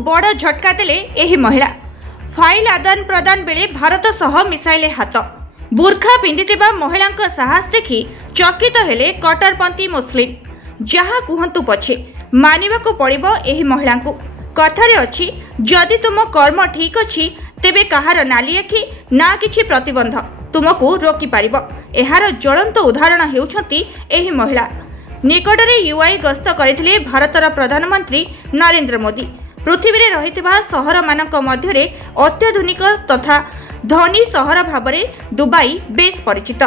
बड़ झटका देले एही महिला। फाइल आदान प्रदान बेले भारत सह मिसाइले हाथ। बुर्खा पिंधिथिबा महिलांक साहस देखि चकित हेले कट्टरपंथी मुस्लिम। जहा कुहंतु पछे मानिबाको पड़िबो एही महिलांकु। कथारे अछि, जदि तुम कर्म ठीक अछि तेबे कहार नाली आखि ना किछि प्रतिबंध तुमको रोकी पारिबो। एहार ज्वलंत उदाहरण हेउछंती एही महिला। निकटरे यूआई गस्त करथिले भारतर प्रधानमंत्री नरेंद्र मोदी। पृथ्वी रे रहितबा सहर मानक मध्यरे अत्याधुनिक तथा धनी सहर भाबरे दुबई बेस परिचित।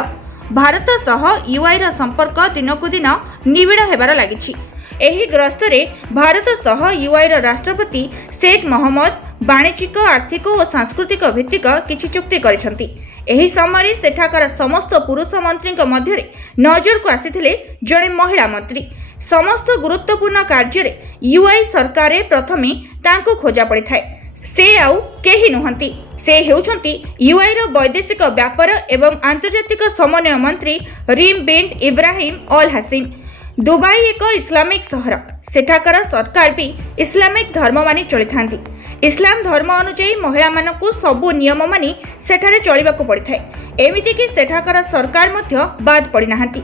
भारत सह यूआई रा संपर्क दिनकु दिन निबिड़ हेबार लागिछि। एही ग्रस्तरे भारत सह यूआई रा राष्ट्रपति शेख मोहम्मद वाणिज्यिक, आर्थिक और सांस्कृतिक भित्तिक किछि चुक्ति करिसंती। एही समय सेठाकर समस्त पुरुष मंत्री मध्यरे नजर को आसीथिले जणे महिला मंत्री। समस्त गुरुत्वपूर्ण कार्य रे यूआई सरकार प्रथमे तांको खोजा पड़ी थाए। से आउ केही नुहंती, से हेउछंती यूआई रो वैदेशिक व्यापार एवं आंतर्जातिक समन्वय मंत्री रीम बिन्ट इब्राहिम अल हासिम। दुबई एक इस्लामिक सहर। सेठाकर सरकार भी इस्लामिक धर्म मानि चली थांती। इस्लाम धर्म अनुଯାयी महिला मानकु सबु नियम मानि सेठारे चलिबाकु पड़िथाय। एमिति कि सेठाकर सरकार मध्य बाद पड़ी नाहांती।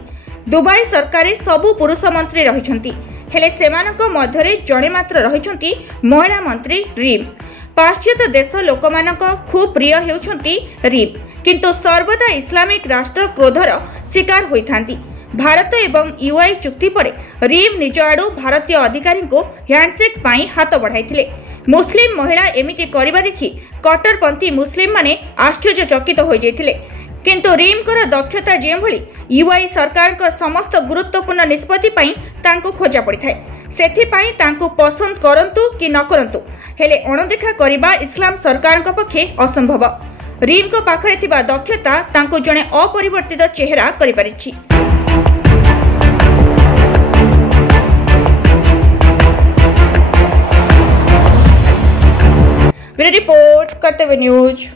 दुबई सरकार सबु पुरुष मंत्री रहिछंती, हेले सेमानक मध्यरे जणे मात्र रहिछंती महिला मंत्री रीम। पाश्चात्य देश लोकमानक खूब प्रिय हेउछंती रीम, किंतु सर्वदा इस्लामिक राष्ट्र क्रोधर शिकार होइथांती। भारत एवं यूआई चुक्ति परे रीम निज आडू भारतीय अधिकारी को हैंडशेक पाई हाथ बढ़ाइथिले। मुस्लिम महिला एमिति करिबा देखि कट्टरपंथी मुस्लिम माने आश्चर्यचकित होई जाइथिले। किंतु रीम कर दक्षता जे भली यूआई सरकार का समस्त गुरुत्वपूर्ण निष्पत्ति पाई तांको खोजा पड़ी थाए। सेथि पाई तांको पसंद करंतु कि न करंतु, हेले अणदेखा करिबा इस्लाम सरकार का पक्षे असंभव। रीम को पाखरे थिबा दक्षता तांको जणे अपरिवर्तित चेहरा करि पारिछि। रिपोर्ट कर्तव्य न्यूज।